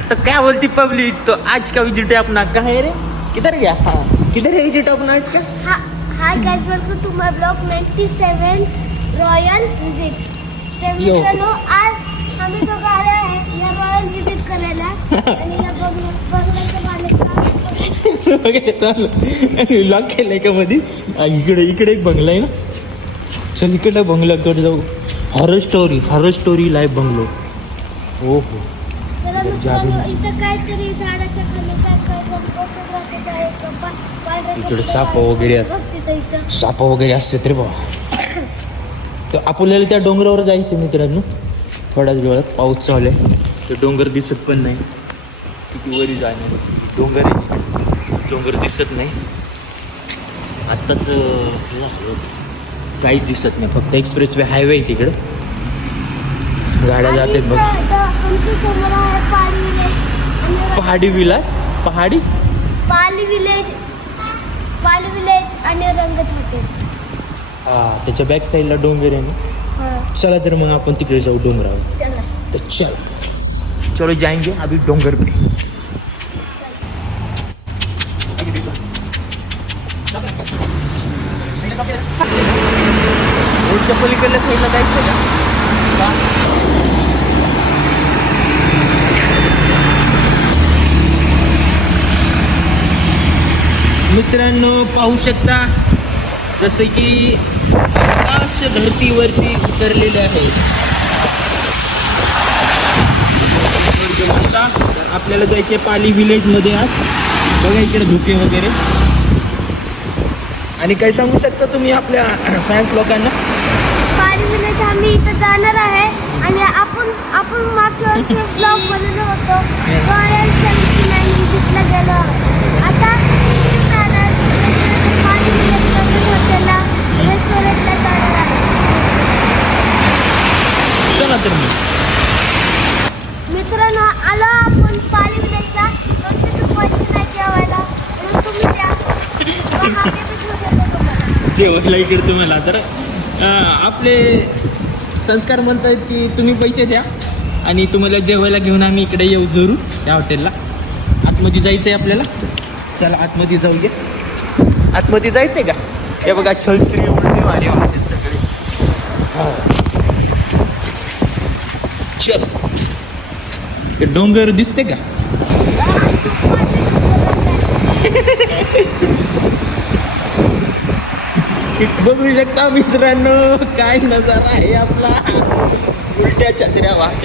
तो क्या बोलती पब्लिक, तो आज का विजिट है अपना कहाँ है रे, किधर गया, हाँ किधर है विजिट अपना आज का. Hi guys, welcome to my blog 97 royal visit. तर मित्रांनो, आज आम्ही दोघं आले आहे या रॉयल विजिट करायला आणि या बंगल्याच्या मालकाला लॉक केलंय का मध्ये. इकडे एक बंगला आहे ना. चल इकडे बंगल्याकडे जाऊ. Horror story live bungalow. हो हो. चला मित्रांनो, इथं काहीतरी झाडाच्या खाली काय बसून राहते काय इकडे साप वगैरे असतात. साप वगैरे असतात रे बाबा. तर आपल्याला त्या डोंगरावर जायचं मित्रांनो. थोड्याच वेळात पाऊस चालू आहे. ते डोंगर दिसत पण नाही. किती वरी जाणार डोंगर आहे. डोंगर दिसत नाही आत्ताच. काहीच दिसत नाही, फक्त एक्सप्रेस वे हायवे आहे तिकडं. गाड्या जातात बघ. आमच्या समोर आहे पाली विलेज. पहाडी विलास. पाली विलेज आणि रंगत हॉटेल. हा, त्याच्या बॅक साईडला डोंगर आहे ना. चला तर मग आपण तिकडे जाऊ डोंगरावर. चला तर चलो जाएंगे अभी डोंगर पे. रोडच्या पलीकडल्या साईडला जायचं का. मित्रांनो पाहू शकता जसे की आकाश धरतीवरती उतरलेले आहे. तर आपल्याला जायचे पाली विलेज मध्ये आज. बघा इकडे धुके वगैरे. आणि काय सांगू शकता तुम्ही आपल्या फॅन्स लोकांना. पाली विलेज आम्ही इथं जाणार आहे आणि आपण मागच्या वर्षी ब्लॉग बनवलं होतं. रॉयल 79 विजिटला गेलो. आता जाणार पाली विलेज हॉटेलला रेस्टॉरंटला जाणार आहे. चला तर मग मित्रांनो, आलो आपण पाली विलेजला. तुमचे पैसे नाही जेवायला म्हणून तुम्ही द्या. जेवायला इकडे तुम्हाला. तर आपले संस्कार म्हणतात की तुम्ही पैसे द्या आणि तुम्हाला जेवायला घेऊन आम्ही इकडे येऊ जरूर त्या हॉटेलला. आतमध्ये जायचं आहे आपल्याला. चला आतमध्ये जाऊया. आतमध्ये जायचं आहे का. हे बघा छत्री एवढे भारी वाटते सगळे. चल ते डोंगर दिसते का. बघू शकता मित्रांनो काय नजारा आहे आपला. उलट्या छत्र्या वाहते.